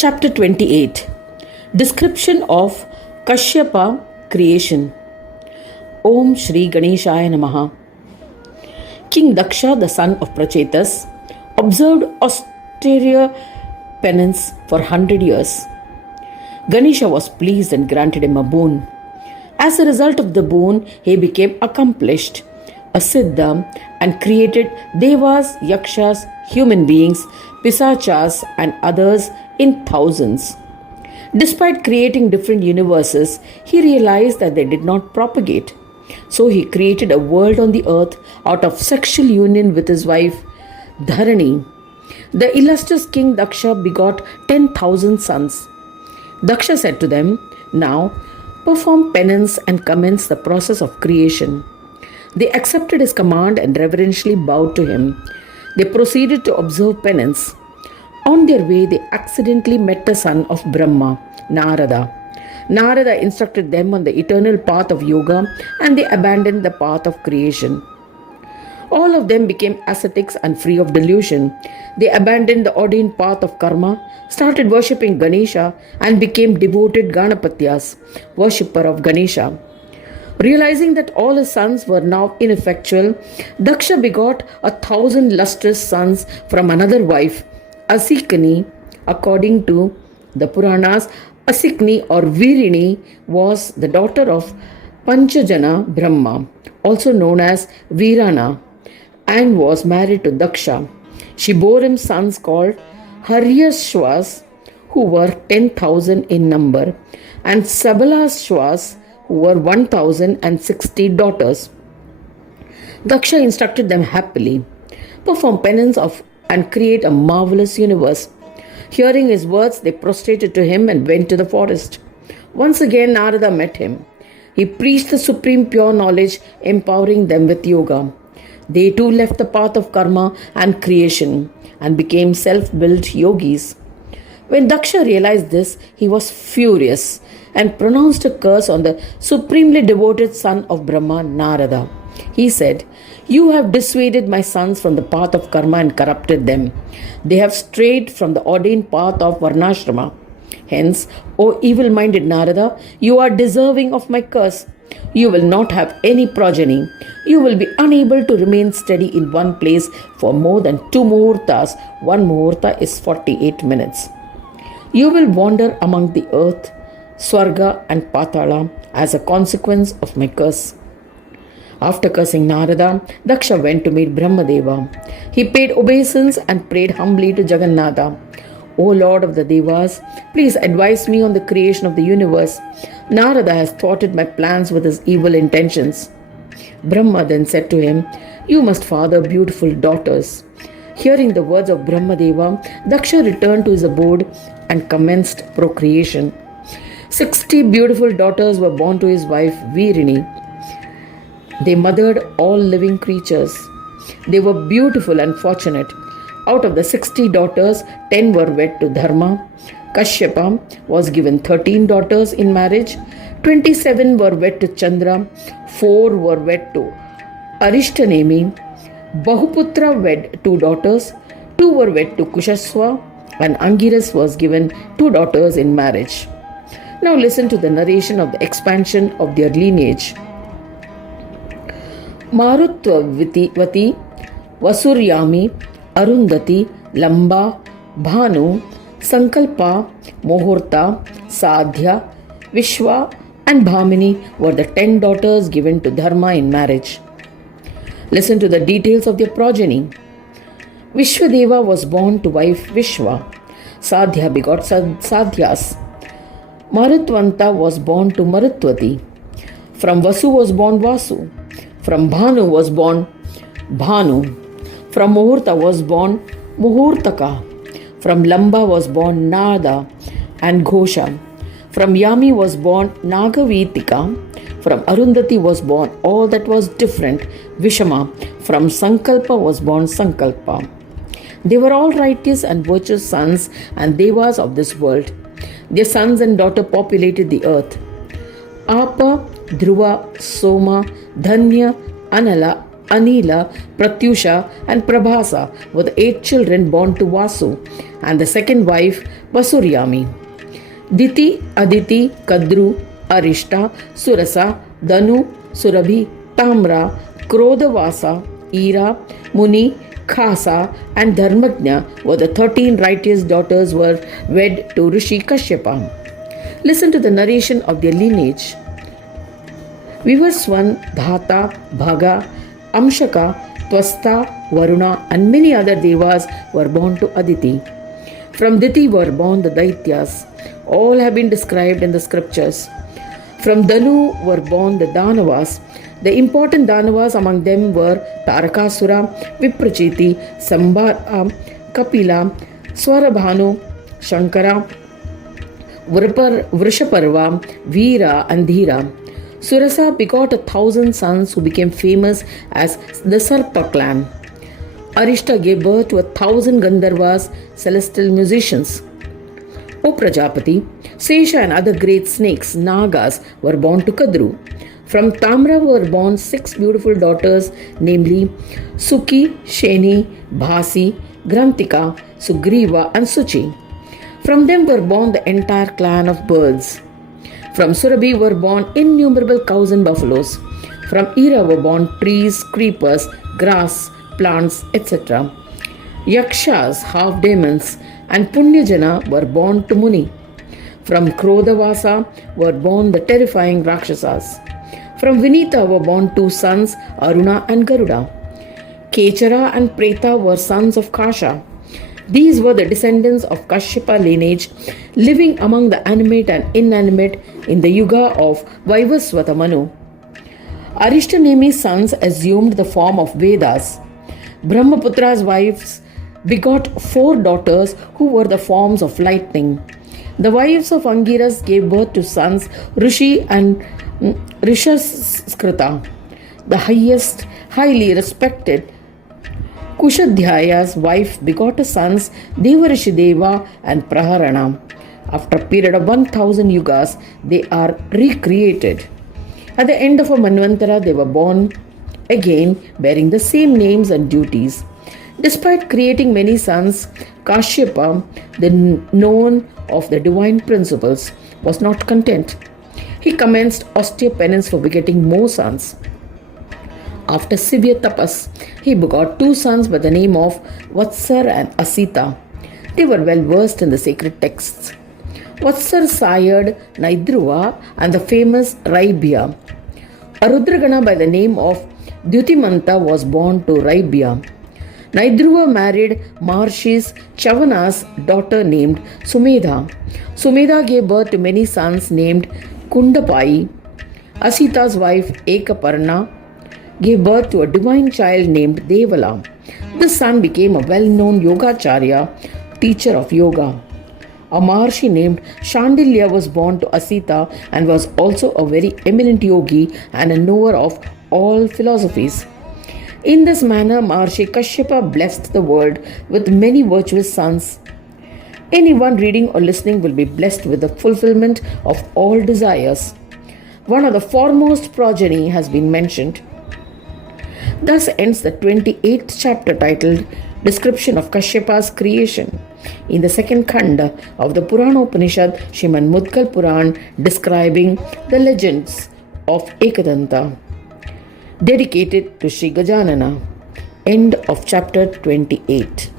Chapter 28. Description of Kashyapa creation. Om Shri Ganeshaya Namaha. King Daksha, the son of Prachetas, observed austere penance for 100 years. Ganesha was pleased and granted him a boon. As a result of the boon, he became accomplished, a siddha, and created devas, yakshas, human beings, pisachas, and others in thousands. Despite creating different universes, he realized that they did not propagate. So he created a world on the earth out of sexual union with his wife, Dharani. The illustrious king Daksha begot 10,000 sons. Daksha said to them, "Now perform penance and commence the process of creation." They accepted his command and reverentially bowed to him. They proceeded to observe penance. On their way, they accidentally met the son of Brahma, Narada. Narada instructed them on the eternal path of yoga, and they abandoned the path of creation. All of them became ascetics and free of delusion. They abandoned the ordained path of karma, started worshipping Ganesha, and became devoted Ganapatyas, worshipper of Ganesha. Realizing that all his sons were now ineffectual, Daksha begot 1,000 lustrous sons from another wife, Asikni. According to the Puranas, Asikni or Virini was the daughter of Panchajana Brahma, also known as Virana, and was married to Daksha. She bore him sons called Haryashvas, who were 10,000 in number, and Sabalashvas, who were 1,060 daughters. Daksha instructed them happily, perform penance and create a marvelous universe. Hearing his words, they prostrated to him and went to the forest. Once again, Narada met him. He preached the supreme pure knowledge, empowering them with yoga. They too left the path of karma and creation and became self-built yogis. When Daksha realized this, he was furious and pronounced a curse on the supremely devoted son of Brahma, Narada. He said, "You have dissuaded my sons from the path of karma and corrupted them. They have strayed from the ordained path of Varnashrama. Hence, O evil-minded Narada, you are deserving of my curse. You will not have any progeny. You will be unable to remain steady in one place for more than 2 muhurtas. 1 muhurta is 48 minutes. You will wander among the earth, Swarga and Patala as a consequence of my curse." After cursing Narada, Daksha went to meet Brahmadeva. He paid obeisance and prayed humbly to Jagannatha. "O Lord of the Devas, please advise me on the creation of the universe. Narada has thwarted my plans with his evil intentions." Brahma then said to him, "You must father beautiful daughters." Hearing the words of Brahmadeva, Daksha returned to his abode and commenced procreation. 60 beautiful daughters were born to his wife Virini. They mothered all living creatures. They were beautiful and fortunate. Out of the 60 daughters, 10 were wed to Dharma. Kashyapa was given 13 daughters in marriage. 27 were wed to Chandra. 4 were wed to Arishtanemi. Bahuputra wed 2 daughters. 2 were wed to Kushaswa. And Angiras was given 2 daughters in marriage. Now listen to the narration of the expansion of their lineage. Marutvati, Vasuryami, Arundhati, Lamba, Bhanu, Sankalpa, Muhurta, Sadhya, Vishwa, and Bhamini were the 10 daughters given to Dharma in marriage. Listen to the details of their progeny. Vishwadeva was born to wife Vishwa. Sadhya begot Sadhyas. Marutvanta was born to Marutvati. From Vasu was born Vasu. From Bhanu was born Bhanu. From Muhurta was born Muhurtaka. From Lamba was born Nada and Ghosha. From Yami was born Nagavitika. From Arundhati was born all that was different, Vishama. From Sankalpa was born Sankalpa. They were all righteous and virtuous sons and devas of this world. Their sons and daughter populated the earth. Apa, Dhruva, Soma, Dhanya, Anala, Anila, Pratyusha, and Prabhasa were the 8 children born to Vasu, and the second wife, Vasuryami. Diti, Aditi, Kadru, Arishta, Surasa, Danu, Surabhi, Tamra, Krodavasa, Ira, Muni, Khasa, and Dharmajna were the 13 righteous daughters were wed to Rishi Kashyapa. Listen to the narration of their lineage. Vivaswan, Dhata, Bhaga, Amshaka, Twasta, Varuna, and many other devas were born to Aditi. From Diti were born the Daityas. All have been described in the scriptures. From Danu were born the Danavas. The important Danavas among them were Tarakasura, Viprachiti, Sambara, Kapila, Swarabhanu, Shankara, Vrishaparva, Veera, and Dhira. Surasa begot 1,000 sons who became famous as the Sarpa clan. Arishta gave birth to 1,000 Gandharvas, celestial musicians. O Prajapati, Sesha and other great snakes, Nagas, were born to Kadru. From Tamra were born 6 beautiful daughters, namely Sukhi, Sheni, Bhasi, Grantika, Sugriva, and Suchi. From them were born the entire clan of birds. From Surabhi were born innumerable cows and buffaloes. From Ira were born trees, creepers, grass, plants, etc. Yakshas, half demons, and Punyajana were born to Muni. From Krodavasa were born the terrifying Rakshasas. From Vinita were born 2 sons, Aruna and Garuda. Kechara and Preta were sons of Kasha. These were the descendants of Kashyapa lineage, living among the animate and inanimate in the yuga of Vaivasvata Manu. Arishtanemi's sons assumed the form of Vedas. Brahmaputra's wives begot 4 daughters who were the forms of lightning. The wives of Angiras gave birth to sons Rishi and Rishaskrita. The highly respected Kushadhyaya's wife begot sons Devarishideva and Praharana. After a period of 1,000 yugas, they are recreated. At the end of a Manvantara, they were born again, bearing the same names and duties. Despite creating many sons, Kashyapa, the known of the divine principles, was not content. He commenced austere penance for begetting more sons. After severe tapas, he begot 2 sons by the name of Vatsar and Asita. They were well versed in the sacred texts. Vatsar sired Naidruva and the famous Raibhya. A Rudragana by the name of Dyutimanta was born to Raibhya. Naidruva married Maharshi's Chavana's daughter named Sumedha. Sumedha gave birth to many sons named Kundapai. Asita's wife Ekaparna gave birth to a divine child named Devala. This son became a well-known Yogacharya, teacher of yoga. A Maharshi named Shandilya was born to Asita and was also a very eminent yogi and a knower of all philosophies. In this manner, Maharshi Kashyapa blessed the world with many virtuous sons. Anyone reading or listening will be blessed with the fulfillment of all desires. One of the foremost progeny has been mentioned. Thus ends the 28th chapter titled Description of Kashyapa's Creation. In the second khanda of the Puran Upanishad, Srimad Mudgal Puran describing the legends of Ekadanta, dedicated to Sri Gajanana. End of chapter 28.